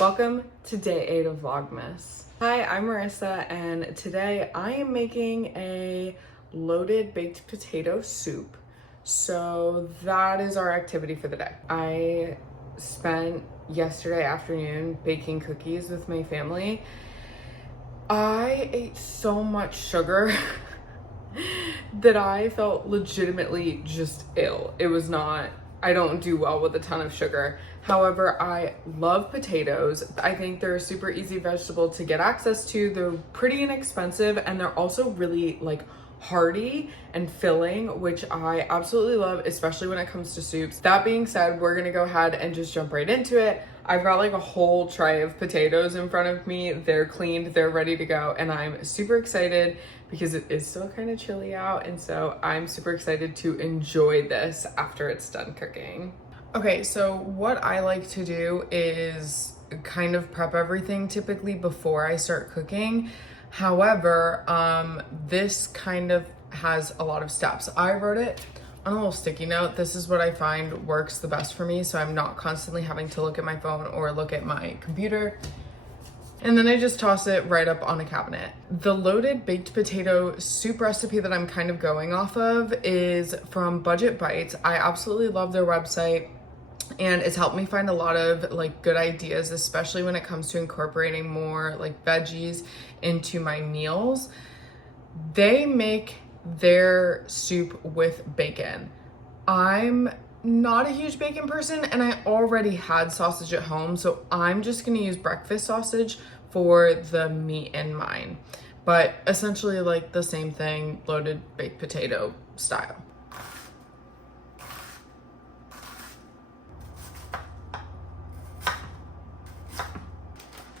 Welcome to day 8 of Vlogmas. Hi, I'm Marissa, and today I am making a loaded baked potato soup. So that is our activity for the day. I spent yesterday afternoon baking cookies with my family. I ate so much sugar that I felt legitimately just ill. I don't do well with a ton of sugar. However, I love potatoes. I think they're a super easy vegetable to get access to. They're pretty inexpensive, and they're also really hearty and filling, which I absolutely love, especially when it comes to soups. That being said, we're gonna go ahead and just jump right into it. I've got a whole tray of potatoes in front of me. They're cleaned, they're ready to go, and I'm super excited because it is still kind of chilly out, and so I'm super excited to enjoy this after it's done cooking. Okay, so what I like to do is kind of prep everything typically before I start cooking. However, this kind of has a lot of steps. I wrote it on a little sticky note. This is what I find works the best for me, so I'm not constantly having to look at my phone or look at my computer. And then I just toss it right up on a cabinet. The loaded baked potato soup recipe that I'm kind of going off of is from Budget Bites. I absolutely love their website, and it's helped me find a lot of good ideas, especially when it comes to incorporating more veggies into my meals. They make their soup with bacon. I'm not a huge bacon person, and I already had sausage at home, so I'm just gonna use breakfast sausage for the meat in mine. But essentially the same thing, loaded baked potato style.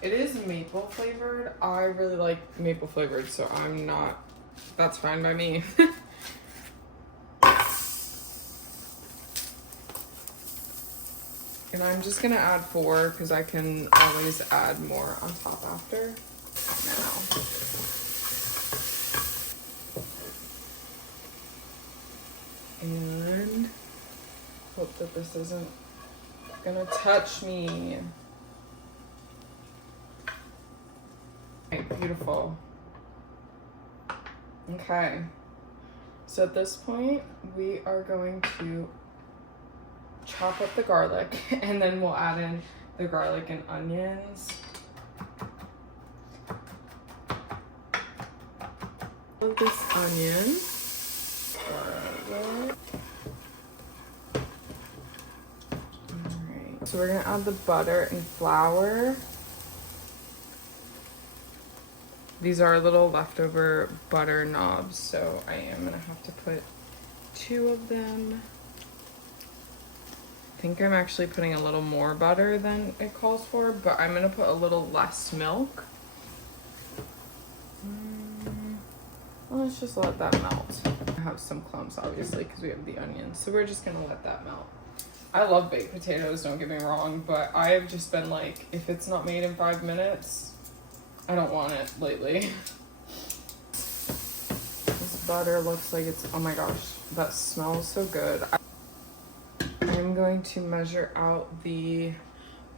It is maple flavored. I really like maple flavored, so that's fine by me. And I'm just gonna add 4 because I can always add more on top after. Now. And hope that this isn't gonna touch me. Beautiful. Okay, so at this point we are going to chop up the garlic, and then we'll add in the garlic and onions. This onion. Alright, so we're gonna add the butter and flour. These are little leftover butter knobs, so I am gonna have to put 2 of them. I think I'm actually putting a little more butter than it calls for, but I'm gonna put a little less milk. Well, let's just let that melt. I have some clumps, obviously, because we have the onions, so we're just gonna let that melt. I love baked potatoes, don't get me wrong, but I have just been if it's not made in 5 minutes, I don't want it lately. This butter looks like it's, oh my gosh, that smells so good. I'm going to measure out the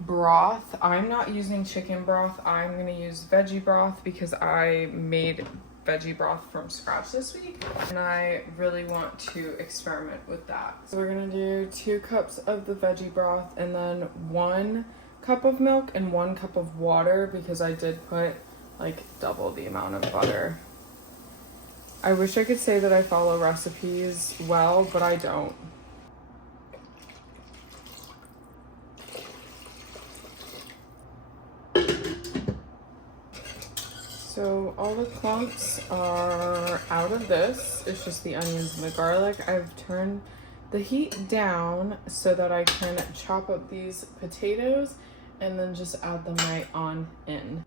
broth. I'm not using chicken broth. I'm gonna use veggie broth because I made veggie broth from scratch this week, and I really want to experiment with that. So we're gonna do 2 cups of the veggie broth, and then 1 cup of milk and 1 cup of water because I did put double the amount of butter. I wish I could say that I follow recipes well, but I don't. So all the clumps are out of this. It's just the onions and the garlic. I've turned the heat down so that I can chop up these potatoes and then just add them right on in.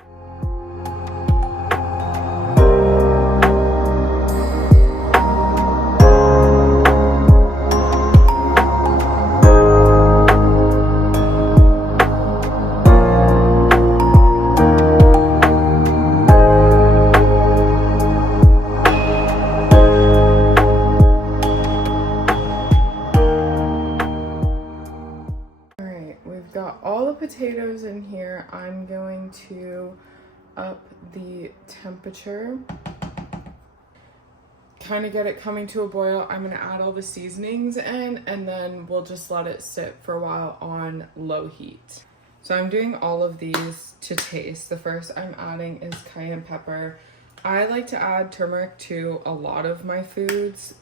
Got all the potatoes in here. here, I'm going to up the temperature, kind of get it coming to a boil. I'm gonna add all the seasonings in, and then we'll just let it sit for a while on low heat. So I'm doing all of these to taste. The first I'm adding is cayenne pepper. I like to add turmeric to a lot of my foods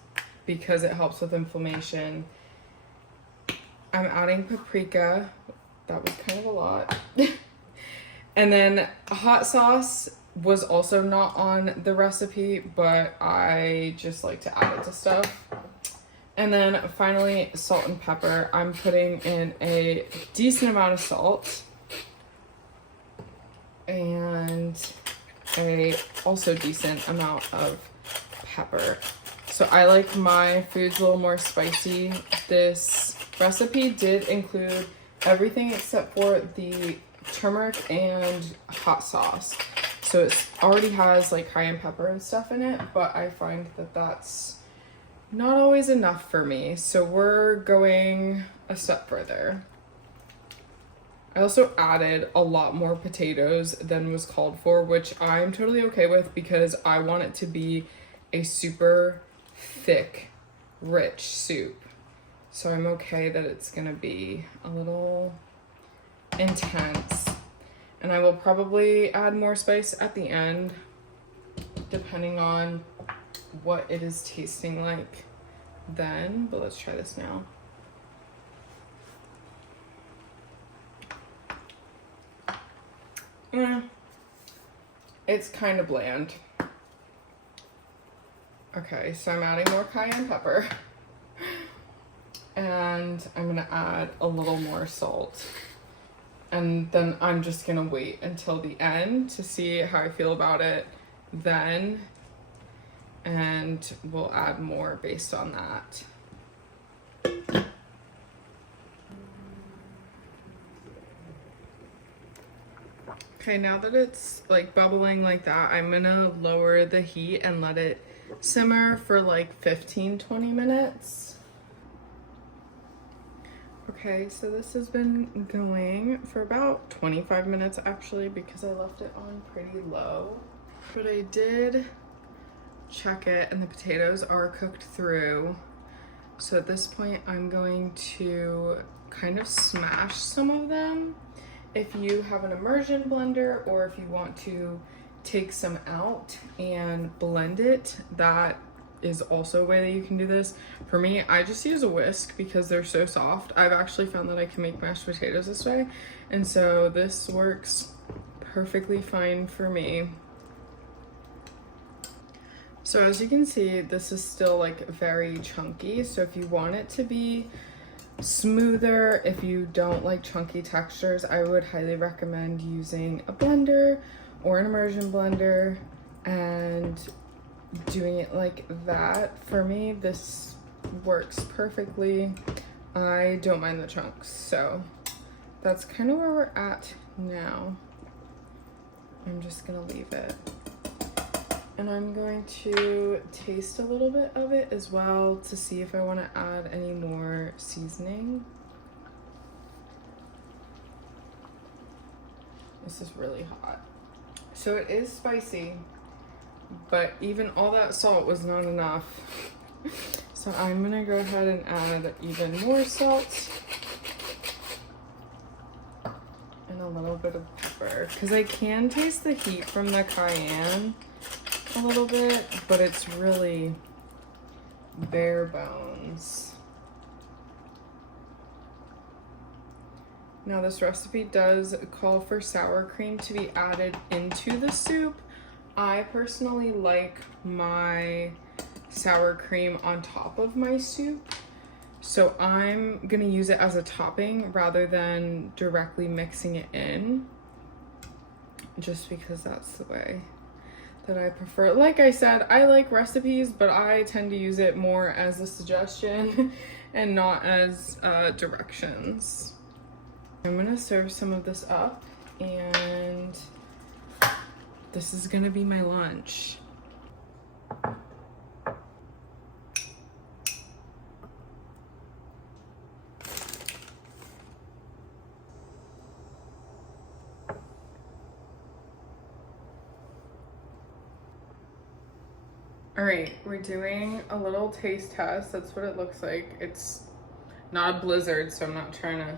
because it helps with inflammation. I'm adding paprika. That was kind of a lot. And then hot sauce was also not on the recipe, but I just like to add it to stuff. And then finally, salt and pepper. I'm putting in a decent amount of salt and a also decent amount of pepper. So I like my foods a little more spicy. This recipe did include everything except for the turmeric and hot sauce. So it already has like cayenne pepper and stuff in it, but I find that that's not always enough for me. So we're going a step further. I also added a lot more potatoes than was called for, which I'm totally okay with because I want it to be a super thick, rich soup. So I'm okay that it's gonna be a little intense. And I will probably add more spice at the end, depending on what it is tasting like then. But let's try this now. It's kind of bland. Okay, so I'm adding more cayenne pepper. And I'm gonna add a little more salt. And then I'm just gonna wait until the end to see how I feel about it then. And we'll add more based on that. Okay, now that it's like bubbling like that, I'm gonna lower the heat and let it simmer for like 15-20 minutes. Okay, so this has been going for about 25 minutes actually, because I left it on pretty low. But I did check it and the potatoes are cooked through. So at this point, I'm going to kind of smash some of them. If you have an immersion blender, or if you want to take some out and blend it, that is also a way that you can do this. For me, I just use a whisk because they're so soft. I've actually found that I can make mashed potatoes this way, and so this works perfectly fine for me. So as you can see, this is still like very chunky. So if you want it to be smoother, if you don't like chunky textures, I would highly recommend using a blender or an immersion blender and doing it like that. For me, this works perfectly. I don't mind the chunks, so that's kind of where we're at now. I'm just gonna leave it. And I'm going to taste a little bit of it as well to see if I want to add any more seasoning. This is really hot. So it is spicy, but even all that salt was not enough. So I'm gonna go ahead and add even more salt and a little bit of pepper, because I can taste the heat from the cayenne a little bit, but it's really bare bones. Now this recipe does call for sour cream to be added into the soup. I personally like my sour cream on top of my soup, so I'm gonna use it as a topping rather than directly mixing it in, just because that's the way that I prefer. Like I said, I like recipes, but I tend to use it more as a suggestion and not as directions. I'm gonna serve some of this up, and this is gonna be my lunch. All right, we're doing a little taste test. That's what it looks like. It's not a blizzard, so I'm not trying to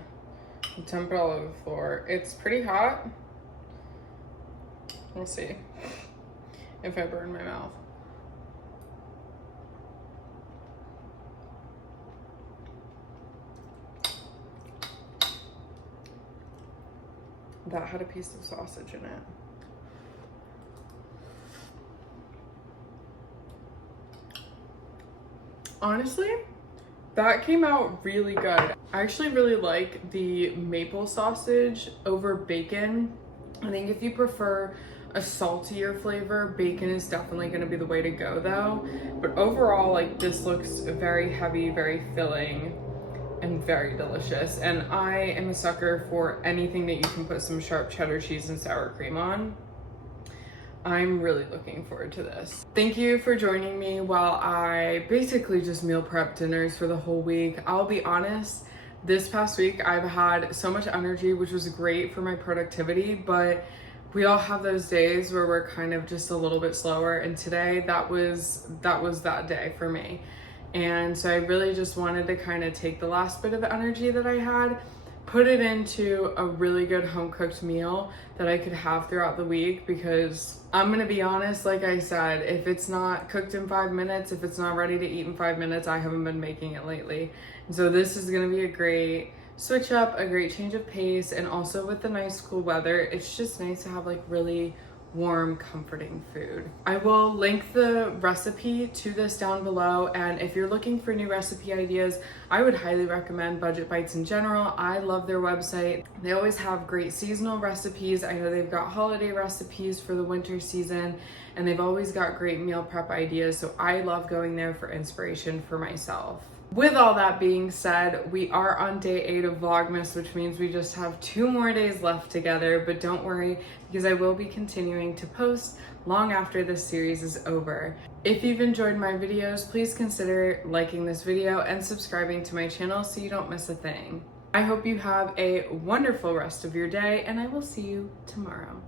dump it all over the floor. It's pretty hot. We'll see if I burn my mouth. That had a piece of sausage in it. Honestly, that came out really good. I actually really like the maple sausage over bacon. I think if you prefer a saltier flavor, bacon is definitely gonna be the way to go though. But overall, like, this looks very heavy, very filling, and very delicious. And I am a sucker for anything that you can put some sharp cheddar cheese and sour cream on. I'm really looking forward to this. Thank you for joining me while I basically just meal prep dinners for the whole week. I'll be honest, this past week I've had so much energy, which was great for my productivity, but we all have those days where we're kind of just a little bit slower, and today that was that day for me. And so I really just wanted to kind of take the last bit of energy that I had, put it into a really good home cooked meal that I could have throughout the week, because I'm gonna be honest, like I said, if it's not cooked in 5 minutes, if it's not ready to eat in 5 minutes, I haven't been making it lately. And so this is gonna be a great switch up, a great change of pace, and also with the nice cool weather, it's just nice to have like really warm, comforting food. I will link the recipe to this down below, and if you're looking for new recipe ideas, I would highly recommend Budget Bites in general. I love their website. They always have great seasonal recipes. I know they've got holiday recipes for the winter season, and they've always got great meal prep ideas, so I love going there for inspiration for myself. With all that being said, we are on day 8 of Vlogmas, which means we just have 2 more days left together, but don't worry, because I will be continuing to post long after this series is over. If you've enjoyed my videos, please consider liking this video and subscribing to my channel so you don't miss a thing. I hope you have a wonderful rest of your day, and I will see you tomorrow.